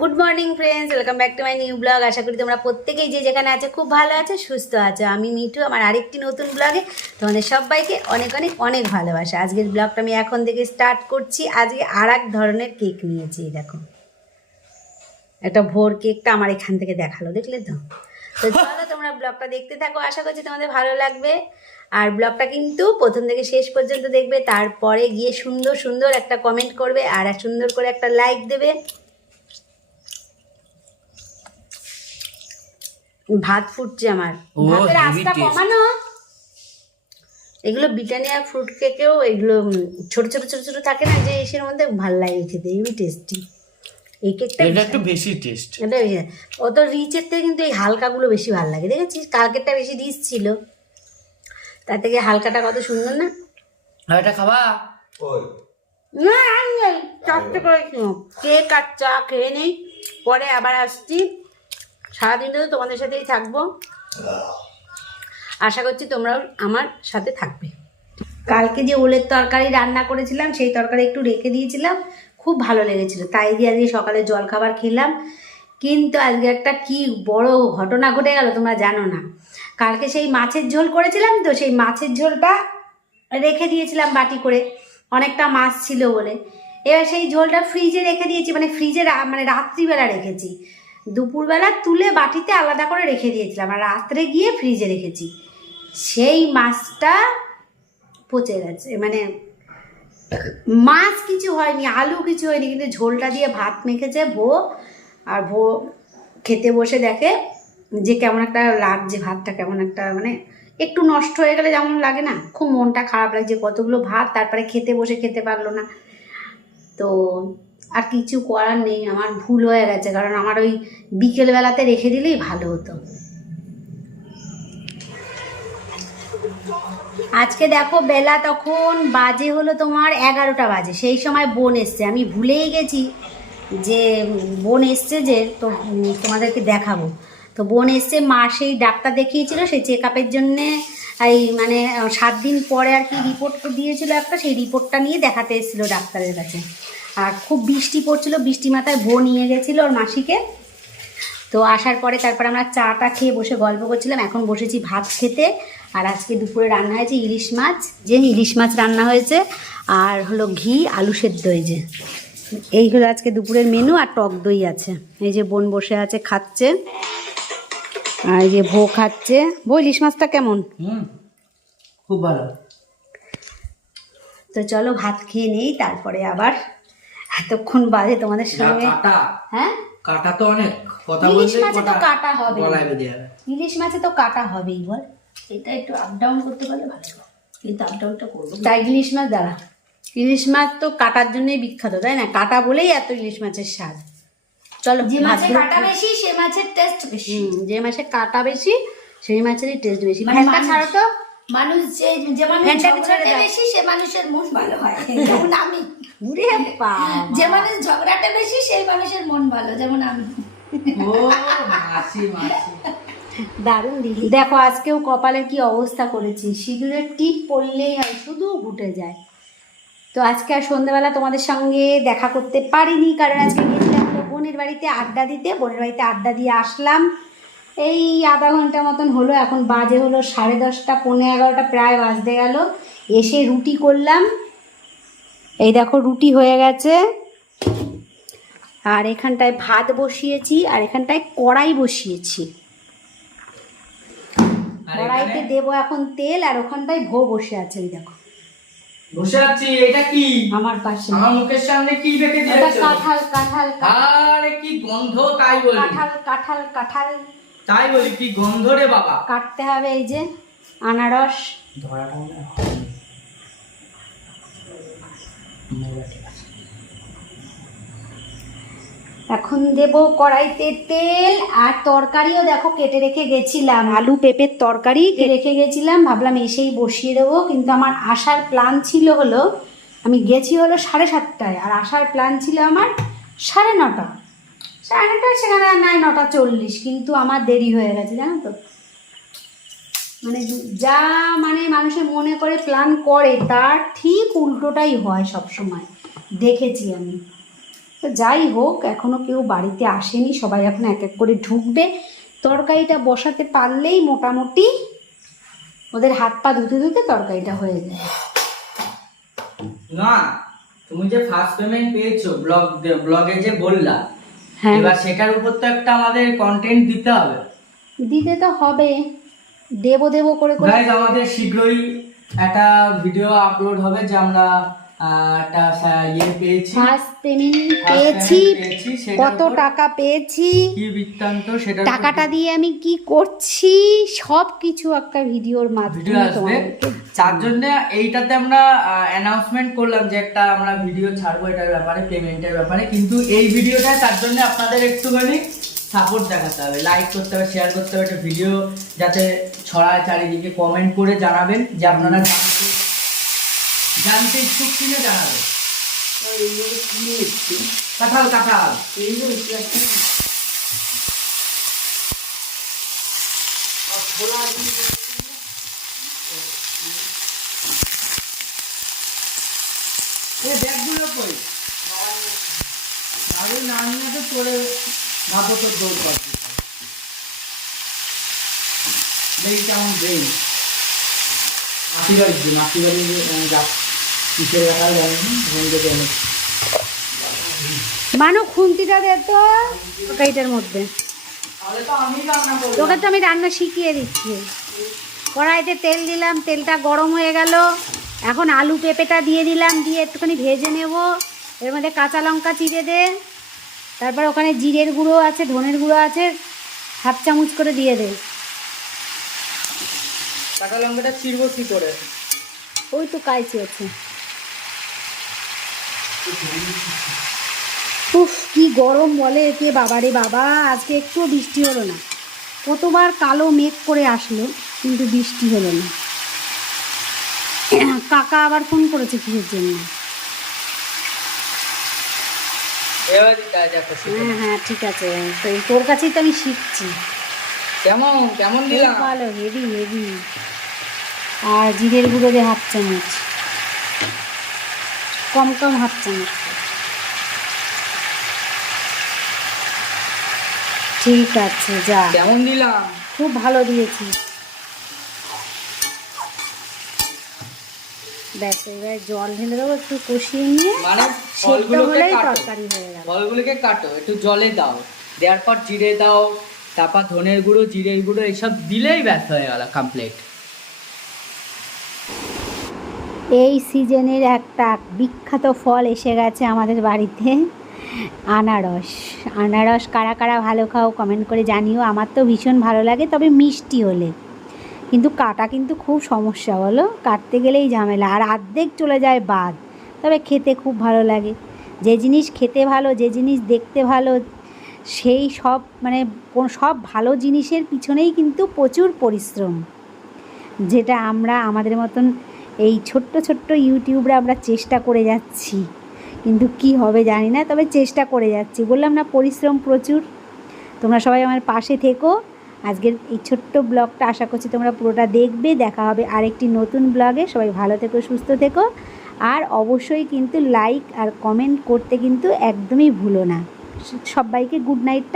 Good morning friends welcome back to my new blog আশা করি তোমরা প্রত্যেকেই যে যেখানে আছে খুব ভালো আছে, সুস্থ আছে। আমি মিঠু, আমার আরেকটি নতুন ব্লগে তোমাদের সবাইকে অনেক অনেক অনেক ভালোবাসা। আজকের ব্লগটা আমি এখন থেকে স্টার্ট করছি। আজকে আর এক ধরনের কেক নিয়েছি দেখো। একটা ভোর কেকটা আমার এখান থেকে দেখাল, দেখলে তো? তো চলো তোমরা ব্লগটা দেখতে থাকো। আশা করছি তোমাদের ভালো লাগবে। আর ব্লগটা কিন্তু প্রথম থেকে শেষ পর্যন্ত দেখবে। তারপরে গিয়ে সুন্দর সুন্দর একটা কমেন্ট করবে আর সুন্দর করে একটা লাইক দেবে। ভাত ফুটছে আমার। ভাতের আঁচটা কমানো। এগুলো ব্রিটানিয়া ফ্রুট কেকেও এগুলো ছোট ছোট ছোট ছোট থাকে না যে এসের মধ্যে ভালো লাগে খেতে হেবি টেস্টি এই কেকটা এটা একটু বেশি টেস্ট এটা বেশি অত রিচের থেকে কিন্তু এই হালকাগুলো বেশি ভালো লাগে। দেখেছিস? কালকেরটা বেশি রিচ ছিল। তার থেকে হালকাটা কত সুন্দর না? এটা খাবা? না নেই চারটে করেছি কেক আর চা খেয়ে নেই পরে আবার আসছি। সারাদিন তো তোমাদের সাথেই থাকব। আশা করছি তোমরাও আমার সাথে থাকবে। কালকে যে ওলের তরকারি রান্না করেছিলাম, সেই তরকারি একটু রেখে দিয়েছিলাম। খুব ভালো লেগেছিল। তাই দিয়ে আজকে সকালে জলখাবার খেলাম। কিন্তু আজকে একটা কি বড় ঘটনা ঘটে গেল, তোমরা জানো না। কালকে সেই মাছের ঝোল করেছিলাম তো, সেই মাছের ঝোলটা রেখে দিয়েছিলাম বাটি করে। অনেকটা মাছ ছিল বলে। এবার সেই ঝোলটা ফ্রিজে রেখে দিয়েছি মানে ফ্রিজে মানে রাত্রিবেলা রেখেছি। দুপুরবেলা তুলে বাটিতে আলাদা করে রেখে দিয়েছিলাম আর রাত্রে গিয়ে ফ্রিজে রেখেছি। সেই মাছটা পচে গেছে মানে মাছ কিছু হয়নি, আলু কিছু হয়নি, কিন্তু ঝোলটা দিয়ে ভাত মেখেছে ভো আর ভো খেতে বসে দেখে যে কেমন একটা লাগছে ভাতটা, কেমন একটা মানে একটু নষ্ট হয়ে গেলে যেমন লাগে না, খুব মনটা খারাপ লাগছে, কতগুলো ভাত তারপরে খেতে বসে খেতে পারল না। তো আর কিছু করার নেই, আমার ভুল হয়ে গেছে, কারণ আমার ওই বিকেলবেলাতে রেখে দিলেই ভালো হতো। আজকে দেখো বেলা তখন বাজে হলো তোমার এগারোটা বাজে, সেই সময় বোন এসছে। আমি ভুলেই গেছি যে বোন এসছে যে, তো তোমাদেরকে দেখাবো। তো বোন এসছে, মা সেই ডাক্তার দেখিয়েছিল, সেই চেক আপের জন্যে এই মানে সাত দিন পরে আর কি রিপোর্ট দিয়েছিল একটা, সেই রিপোর্টটা নিয়ে দেখাতে এসেছিল ডাক্তারের কাছে। আর খুব বৃষ্টি পড়ছিল বৃষ্টি মাথায় বোন নিয়ে গেছিল ওর মাসিকে। তো আসার পরে তারপর আমরা চাটা খেয়ে বসে গল্প করছিলাম এখন বসেছি ভাত খেতে। আর আজকে দুপুরে রান্না হয়েছে ইলিশ মাছ যে ইলিশ মাছ রান্না হয়েছে আর হলো ঘি আলু সেদ্ধ এই যে। এই হলো আজকে দুপুরের মেনু আর টক দই আছে। এই যে বোন বসে আছে খাচ্ছে। আর এই যে ভো খাচ্ছে। বো ইলিশ মাছটা কেমন? খুব ভালো। তো চলো ভাত খেয়ে নেই তারপরে আবার এতক্ষণ বাজে তোমাদের সঙ্গে। হ্যাঁ? কাটা তো অনেক। কথা ইলিশ মাছে তো কাটা হবে। গলায় বেঁধে যাবে। ইলিশ মাছে তো কাটা হবেই বল। এটা একটু আপ ডাউন করতে পারলে ভালো কিন্তু আপ ডাউনটা করব। তাই ইলিশ মাছ দাঁড়া। ইলিশ মাছ তো কাটার জন্যই বিখ্যাত তাই না? কাটা বলেই এত ইলিশ মাছের স্বাদ। চলো যে মাছে কাটা বেশি সে মাছের টেস্ট বেশি। হুম, যে মাছে কাটা বেশি সেই মাছেরই টেস্ট বেশি। মানে ফ্যানটা মানুষ- ছাড়ো তো। মানুষ যে যে মানুষ ঝগড়াটে বেশি সে মানুষের মন ভালো হয়। যেমন আমি। যে মানুষ ঝগড়াটা বেশি সেই মানুষের মন ভালো যেমন আমি। দারুণ দিদি। দেখো আজকেও কপালের কি অবস্থা করেছি। সিঁদুরের টিপ পড়লেই হয় শুধু ঘুটে যায়। তো আজকে আর সন্ধ্যেবেলা তোমাদের সঙ্গে দেখা করতে পারিনি কারণ আজকে গেছিলাম বোনের বাড়িতে আড্ডা দিতে। বোনের বাড়িতে আড্ডা দিয়ে আসলাম। এই আধা ঘণ্টা মতন হলো এখন বাজে হলো সাড়ে দশটা পনেরো এগারোটা প্রায় বাজতে গেল। এসে রুটি করলাম। এই দেখো রুটি হয়ে গেছে। আর এখানটায় ভাত বসিয়েছি আর এখানটায় কড়াই বসিয়েছি। কড়াইতে দেবো এখন তেল আর ওখানটায় ভো বসে আছে এই দেখো। বসে আছি এটা কি? আমার পাশে। আমার মুখের সামনে কি রেখে দিয়েছ? কাঁঠাল কাঁঠাল। আরে কি গন্ধ তাই বলি। কাঁঠাল কাঁঠাল কাঁঠাল। তাই বলি কি গন্ধ রে বাবা। কাটতে হবে এই যে আনারস। ধরাটা এখন। দেব কড়াইতে তেল আর তরকারিও দেখো কেটে রেখে গেছিলাম। আলু পেঁপের তরকারি কেটে রেখে গেছিলাম ভাবলাম এসেই বসিয়ে দেবো। কিন্তু আমার আসার প্ল্যান ছিল হলো আমি গেছি হলো সাড়ে সাতটায় আর আসার প্ল্যান ছিল আমার সাড়ে নটা। সাড়ে সেখানে নাই, নটা চল্লিশ, কিন্তু আমার দেরি হয়ে গেছে, জানো তো। মানে যা মানে মানুষের মনে করে প্ল্যান করে, তার ঠিক উল্টোটাই হয় সব সময় দেখেছি আমি। তো যাই হোক এখনও কেউ বাড়িতে আসেনি, সবাই এখন এক এক করে ঢুকবে। তরকারিটা বসাতে পারলেই মোটামুটি ওদের হাত পা ধুতে ধুতে তরকারিটা হয়ে যায়। না তুমি যে ফার্স্ট পেমেন্ট পেয়েছ ব্লগ ব্লগে যে বললা এবার সেটার উপর তো একটা আমাদের কন্টেন্ট দিতে হবে। দিতে তো হবে। দেব দেব করে করে আমাদের শীঘ্রই একটা ভিডিও আপলোড হবে যে আমরা পেয়েছি। First পেয়েছি। কত টাকা পেয়েছি? কি বৃত্তান্ত সেটা টাকাটা দিয়ে আমি কি করছি? সব কিছু একটা ভিডিওর মাধ্যমে জন্য এইটাতে আমরা অ্যানাউন্সমেন্ট করলাম যে একটা আমরা ভিডিও ছাড়বো এটার ব্যাপারে পেমেন্টের ব্যাপারে। কিন্তু এই ভিডিওটা তার জন্য আপনাদের একটুখানি সাপোর্ট দেখাতে হবে। লাইক করতে হবে শেয়ার করতে হবে একটা ভিডিও যাতে ছড়ায় চারিদিকে কমেন্ট করে জানাবেন যে আপনারা জানতে ইচ্ছুক কিনে কাঁঠাল কাঁঠাল। এ ব্যাগগুলো কই? আরে না নিয়ে তো তোরে ভাবো তোর দৌড় পাচ্ছি দেখি কেমন দেই। মাসি বাড়ি যে মাসি বাড়ি মানো খুন্তিটা দে তো তরকারিটার মধ্যে। তাহলে তো আমি রান্না করব তোকে তো আমি রান্না শিখিয়ে দিচ্ছি। কড়াইতে তেল দিলাম তেলটা গরম হয়ে গেল। এখন আলু পেঁপেটা দিয়ে দিলাম দিয়ে একটুখানি ভেজে নেব। এর মধ্যে কাঁচা লঙ্কা চিড়ে দে। তারপর ওখানে জিরের গুঁড়ো আছে ধনের গুঁড়ো আছে হাফ চামচ করে দিয়ে দে। কাঁচা লঙ্কাটা চিরবো কি করে? ওই তো কাইচি আছে। উফ কি গরম বলে একে বাবারে বাবা আজকে একটুও বৃষ্টি হলো না। কতবার কালো মেঘ করে আসলো কিন্তু বৃষ্টি হলো না। কাকা আবার ফোন করেছে কিসের জন্য? হ্যাঁ হ্যাঁ ঠিক আছে। তো তোর কাছেই তো আমি শিখছি। কেমন কেমন ভালো হেভি হেভি আর জিরের গুঁড়ো দিয়ে হাফ চামচ। কম কম হাফ চামচ ঠিক আছে যা। কেমন দিলাম? খুব ভালো দিয়েছি। ব্যাস এবার জল ঢেলে দেবো একটু কষিয়ে নিয়ে মানে সেদ্ধ হলেই কাটো। তরকারি হয়ে গেল। ফলগুলোকে কাটো একটু জলে দাও। দেওয়ার পর জিরে দাও তারপর ধনের গুঁড়ো জিরের গুঁড়ো এইসব দিলেই ব্যাস হয়ে গেল কমপ্লিট এই সিজনের একটা বিখ্যাত ফল এসে গেছে আমাদের বাড়িতে। আনারস। আনারস কারা কারা ভালো খাও কমেন্ট করে জানিও। আমার তো ভীষণ ভালো লাগে, তবে মিষ্টি হলে। কিন্তু কাটা কিন্তু খুব সমস্যা বলো। কাটতে গেলেই ঝামেলা। আর অর্ধেক চলে যায় বাদ। তবে খেতে খুব ভালো লাগে। যে জিনিস খেতে ভালো, যে জিনিস দেখতে ভালো, সেই সব মানে কোন- সব ভালো জিনিসের পিছনেই কিন্তু প্রচুর পরিশ্রম। যেটা আমরা আমাদের মতন এই ছোট্ট ছোট্ট ইউটিউবরা আমরা চেষ্টা করে যাচ্ছি। কিন্তু কি হবে জানি না, তবে চেষ্টা করে যাচ্ছি। বললাম, না, পরিশ্রম প্রচুর। তোমরা সবাই আমার পাশে থেকো। আজকের এই ছোট্ট ব্লগটা আশা করছি তোমরা পুরোটা দেখবে। দেখা হবে আরেকটি নতুন ব্লগে। সবাই ভালো থেকো, সুস্থ থেকো। আর অবশ্যই কিন্তু লাইক আর কমেন্ট করতে কিন্তু একদমই ভুলো না। সবাইকে গুড নাইট